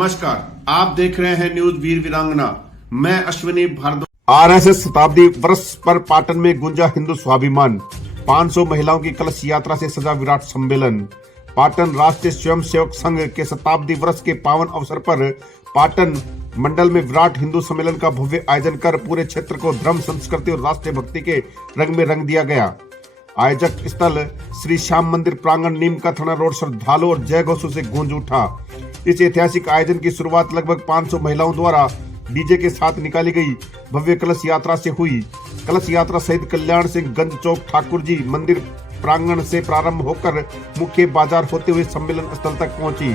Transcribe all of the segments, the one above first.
नमस्कार, आप देख रहे हैं न्यूज वीर वीरांगना। मैं अश्विनी भारद्वाज। आरएसएस शताब्दी वर्ष पर पाटन में गुंजा हिंदू स्वाभिमान। 500 महिलाओं की कलश यात्रा से सजा विराट सम्मेलन। पाटन राष्ट्रीय स्वयंसेवक संघ के शताब्दी वर्ष के पावन अवसर पर पाटन मंडल में विराट हिंदू सम्मेलन का भव्य आयोजन कर पूरे क्षेत्र को धर्म, संस्कृति और राष्ट्रीय भक्ति के रंग में रंग दिया गया। आयोजक स्थल श्री श्याम मंदिर प्रांगण, नीम का थाना रोड श्रद्धालुओं और जय घोषों से गूंज उठा। इस ऐतिहासिक आयोजन की शुरुआत लगभग 500 महिलाओं द्वारा डीजे के साथ निकाली गई भव्य कलश यात्रा से हुई। कलश यात्रा शहीद कल्याण सिंह गंज चौक ठाकुर जी मंदिर प्रांगण से प्रारंभ होकर मुख्य बाजार होते हुए सम्मेलन स्थल तक पहुंची।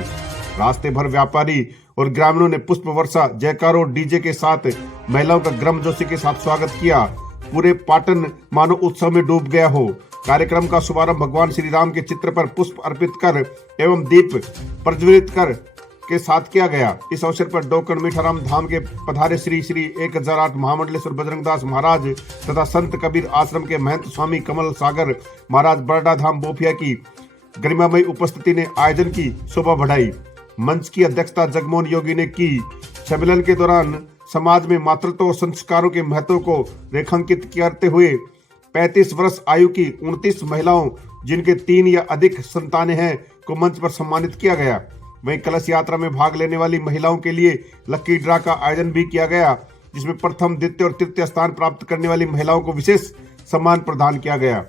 रास्ते भर व्यापारी और ग्रामीणों ने पुष्प वर्षा, जयकारों और डीजे के साथ महिलाओं का गर्मजोशी के साथ स्वागत किया। पूरे पाटन मानो उत्सव में डूब गया हो। कार्यक्रम का शुभारंभ भगवान श्री राम के चित्र पर पुष्प अर्पित कर एवं दीप प्रज्वलित कर के साथ किया गया। इस अवसर पर डोकन मीठाराम धाम के पधारे श्री 1008 महामंडलेश्वर बजरंगदास महाराज तथा संत कबीर आश्रम के महंत स्वामी कमल सागर महाराज बरडा धाम बोफिया की गरिमामयी उपस्थिति ने आयोजन की शोभा बढ़ाई। मंच की अध्यक्षता जगमोहन योगी ने की। सम्मेलन के दौरान समाज में मातृत्व और संस्कारों के महत्व को रेखांकित करते हुए 35 वर्ष आयु की 29 महिलाओं जिनके 3 या अधिक संतानें हैं को मंच पर सम्मानित किया गया। वहीं कलश यात्रा में भाग लेने वाली महिलाओं के लिए लकी ड्रा का आयोजन भी किया गया, जिसमें प्रथम, द्वितीय और तृतीय स्थान प्राप्त करने वाली महिलाओं को विशेष सम्मान प्रदान किया गया।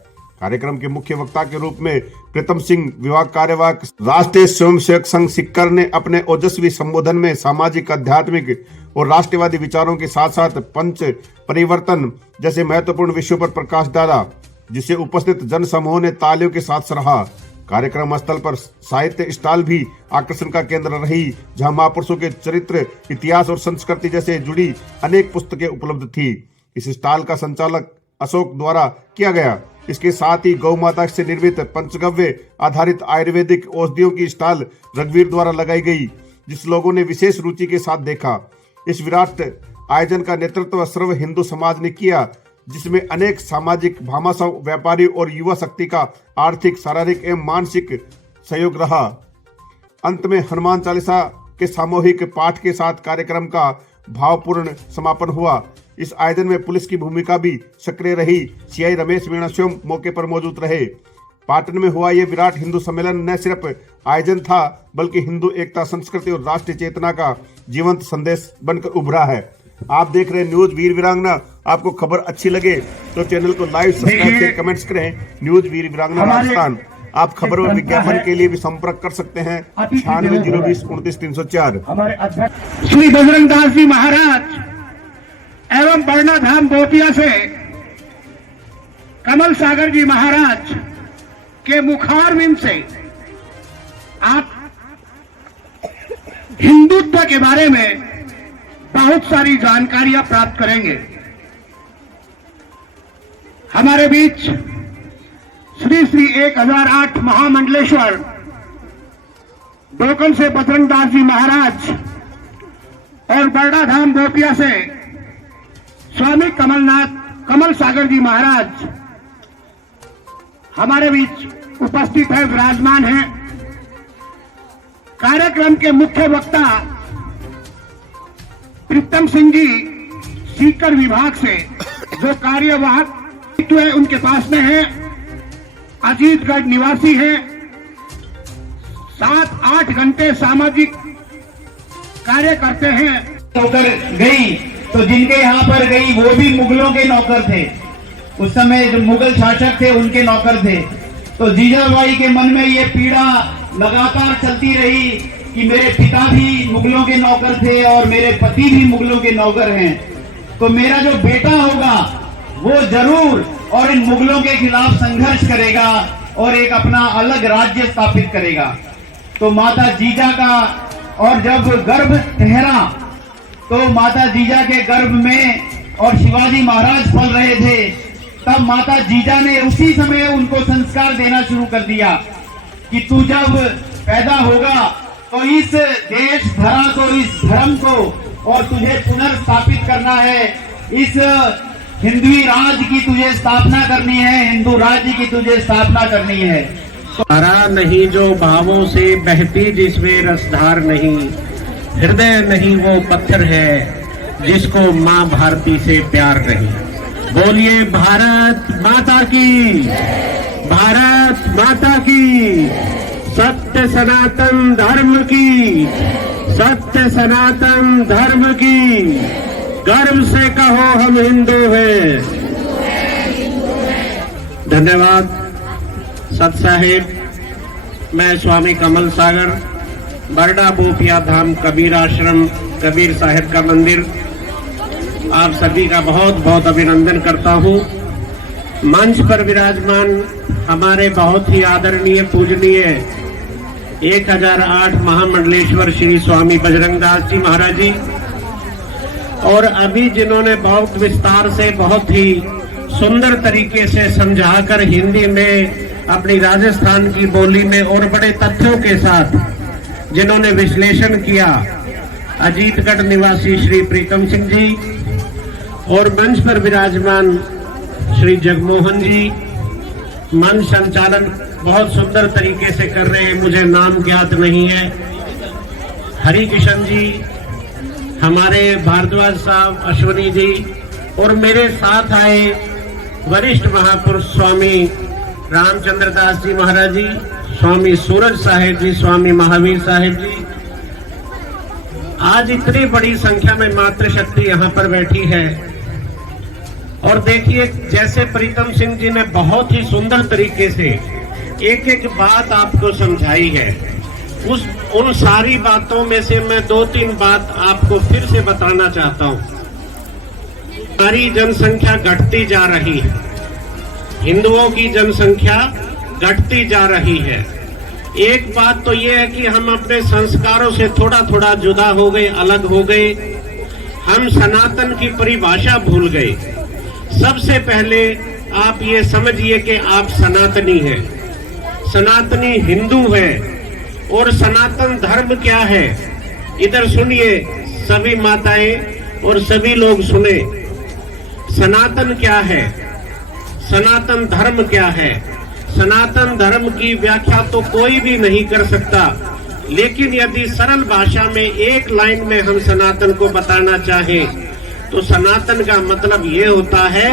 कार्यक्रम के मुख्य वक्ता के रूप में प्रीतम सिंह, विभाग कार्यवाहक राष्ट्रीय स्वयंसेवक संघ सिक्कर ने अपने ओजस्वी संबोधन में सामाजिक, आध्यात्मिक और राष्ट्रवादी विचारों के साथ साथ पंच परिवर्तन जैसे महत्वपूर्ण विषयों पर प्रकाश डाला, जिसे उपस्थित जन समूह ने तालियों के साथ सराहा। कार्यक्रम स्थल पर साहित्य स्टॉल भी आकर्षण का केंद्र रही, जहां महापुरुषों के चरित्र, इतिहास और संस्कृति जैसे जुड़ी अनेक पुस्तकें उपलब्ध थी। इस स्टॉल का संचालक अशोक द्वारा किया गया। इसके साथ ही गौ माता से निर्मित पंचगव्य आधारित आयुर्वेदिक औषधियों की स्टॉल रघुवीर द्वारा लगाई गई, जिस लोगों ने विशेष रुचि के साथ देखा। इस विराट आयोजन का नेतृत्व सर्व हिंदू समाज ने किया, जिसमें अनेक सामाजिक, भामाशाह, व्यापारी और युवा शक्ति का आर्थिक, शारीरिक एवं मानसिक सहयोग रहा। अंत में हनुमान चालीसा के सामूहिक पाठ के साथ कार्यक्रम का भावपूर्ण समापन हुआ। इस आयोजन में पुलिस की भूमिका भी सक्रिय रही। सीआई रमेश मीणा स्वयं मौके पर मौजूद रहे। पाटन में हुआ ये विराट हिंदू सम्मेलन न सिर्फ आयोजन था, बल्कि हिंदू एकता, संस्कृति और राष्ट्रीय चेतना का जीवंत संदेश बनकर उभरा है। आप देख रहे हैं न्यूज वीर वीरांगना। आपको खबर अच्छी लगे तो चैनल को लाइक, सब्सक्राइब, शेयर, कमेंट्स करें। न्यूज वीर वीरांगना राजस्थान। आप खबर और विज्ञापन के लिए भी संपर्क कर सकते हैं 9602293304। श्री बजरंगदास जी महाराज एवं बरना धाम बोपिया से कमल सागर जी महाराज के मुखारविंद से आप हिंदुत्व के बारे में बहुत सारी जानकारियां प्राप्त करेंगे। हमारे बीच श्री 1008 महामंडलेश्वर डोकन से बजरंगदास जी महाराज और बरडा धाम बोपिया से स्वामी कमल सागर जी महाराज हमारे बीच उपस्थित है, विराजमान हैं। कार्यक्रम के मुख्य वक्ता प्रीतम सिंह जी सीकर विभाग से जो कार्यवाहक है उनके पास में है, अजीतगढ़ निवासी है। 7-8 घंटे सामाजिक कार्य करते हैं। नौकर गई तो जिनके यहाँ पर गई वो भी मुगलों के नौकर थे। उस समय जो मुगल शासक थे उनके नौकर थे। तो जीजाबाई के मन में ये पीड़ा लगातार चलती रही कि मेरे पिता भी मुगलों के नौकर थे और मेरे पति भी मुगलों के नौकर हैं, तो मेरा जो बेटा होगा वो जरूर और इन मुगलों के खिलाफ संघर्ष करेगा और एक अपना अलग राज्य स्थापित करेगा। तो माता जीजा का और जब गर्भ ठहरा तो माता जीजा के गर्भ में और शिवाजी महाराज पल रहे थे, तब माता जीजा ने उसी समय उनको संस्कार देना शुरू कर दिया कि तू जब पैदा होगा तो इस देश धरा को, इस धर्म को और तुझे पुनर्स्थापित करना है। इस हिंदवी राज की तुझे स्थापना करनी है, हिंदू राज्य की तुझे स्थापना करनी है। धारा नहीं जो भावों से बहती जिसमें रसधार नहीं, हृदय नहीं वो पत्थर है जिसको माँ भारती से प्यार नहीं। बोलिए भारत माता की, भारत माता की, सत्य सनातन धर्म की, सत्य सनातन धर्म की। गर्व से कहो हम हिंदू हैं। धन्यवाद सत साहेब। मैं स्वामी कमल सागर, बरडा बोपिया धाम कबीर आश्रम, कबीर साहिब का मंदिर, आप सभी का बहुत बहुत अभिनंदन करता हूं। मंच पर विराजमान हमारे बहुत ही आदरणीय पूजनीय 1008 महामंडलेश्वर श्री स्वामी बजरंग दास जी महाराज जी, और अभी जिन्होंने बहुत विस्तार से, बहुत ही सुंदर तरीके से समझाकर हिंदी में, अपनी राजस्थान की बोली में और बड़े तथ्यों के साथ जिन्होंने विश्लेषण किया, अजीतगढ़ निवासी श्री प्रीतम सिंह जी, और मंच पर विराजमान श्री जगमोहन जी, मंच संचालन बहुत सुंदर तरीके से कर रहे हैं, मुझे नाम ज्ञात नहीं है, हरि किशन जी, हमारे भारद्वाज साहब, अश्वनी जी, और मेरे साथ आए वरिष्ठ महापुरुष स्वामी रामचंद्र दास जी महाराज जी, स्वामी सूरज साहेब जी, स्वामी महावीर साहेब जी। आज इतनी बड़ी संख्या में मातृशक्ति यहाँ पर बैठी है, और देखिए जैसे प्रीतम सिंह जी ने बहुत ही सुंदर तरीके से एक एक बात आपको समझाई है, उन सारी बातों में से मैं 2-3 बात आपको फिर से बताना चाहता हूँ। हमारी जनसंख्या घटती जा रही है, हिंदुओं की जनसंख्या घटती जा रही है। एक बात तो ये है कि हम अपने संस्कारों से थोड़ा थोड़ा जुदा हो गए, अलग हो गए, हम सनातन की परिभाषा भूल गए। सबसे पहले आप ये समझिए कि आप सनातनी हैं, सनातनी हिंदू है, और सनातन धर्म क्या है, इधर सुनिए सभी माताएं और सभी लोग सुने। सनातन क्या है, सनातन धर्म क्या है? सनातन धर्म की व्याख्या तो कोई भी नहीं कर सकता, लेकिन यदि सरल भाषा में एक लाइन में हम सनातन को बताना चाहें तो सनातन का मतलब ये होता है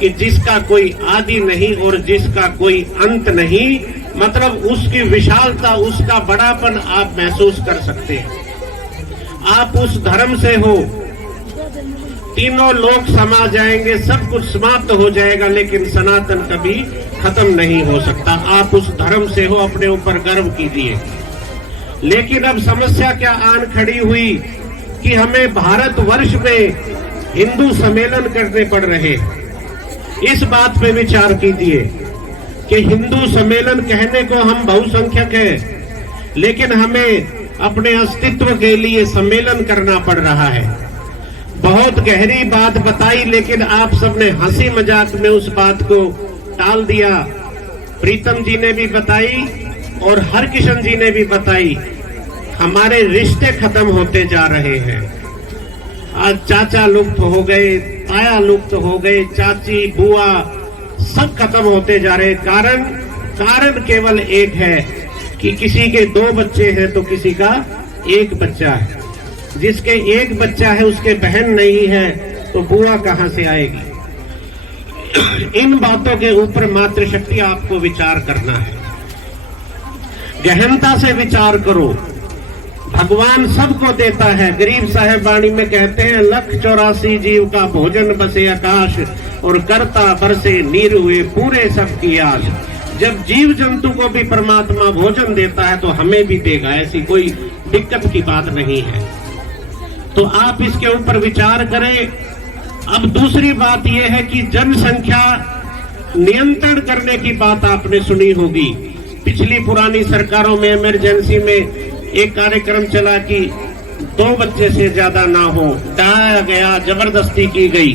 कि जिसका कोई आदि नहीं और जिसका कोई अंत नहीं, मतलब उसकी विशालता, उसका बड़ापन आप महसूस कर सकते हैं। आप उस धर्म से हो, तीनों लोग समा जाएंगे, सब कुछ समाप्त हो जाएगा, लेकिन सनातन कभी खत्म नहीं हो सकता। आप उस धर्म से हो, अपने ऊपर गर्व कीजिए। लेकिन अब समस्या क्या आन खड़ी हुई कि हमें भारतवर्ष में हिंदू सम्मेलन करने पड़ रहे। इस बात पे विचार कीजिए कि हिंदू सम्मेलन कहने को हम बहुसंख्यक हैं, लेकिन हमें अपने अस्तित्व के लिए सम्मेलन करना पड़ रहा है। बहुत गहरी बात बताई, लेकिन आप सबने हंसी मजाक में उस बात को टाल दिया। प्रीतम जी ने भी बताई और हरकिशन जी ने भी बताई, हमारे रिश्ते खत्म होते जा रहे हैं। आज चाचा लुप्त हो गए, ताया लुप्त हो गए, चाची, बुआ सब खत्म होते जा रहे। कारण केवल एक है कि किसी के 2 बच्चे हैं तो किसी का 1 बच्चा है। जिसके 1 बच्चा है उसके बहन नहीं है तो बुआ कहां से आएगी? इन बातों के ऊपर मातृशक्ति आपको विचार करना है, गहनता से विचार करो। भगवान सबको देता है। गरीब साहेब वाणी में कहते हैं, 184 जीव का भोजन बसे आकाश, और करता बरसे नीर हुए पूरे सबकी आश। जब जीव जंतु को भी परमात्मा भोजन देता है तो हमें भी देगा, ऐसी कोई दिक्कत की बात नहीं है। तो आप इसके ऊपर विचार करें। अब दूसरी बात यह है कि जनसंख्या नियंत्रण करने की बात आपने सुनी होगी। पिछली पुरानी सरकारों में इमरजेंसी में एक कार्यक्रम चला कि 2 बच्चे से ज्यादा ना हो, डराया गया, जबरदस्ती की गई।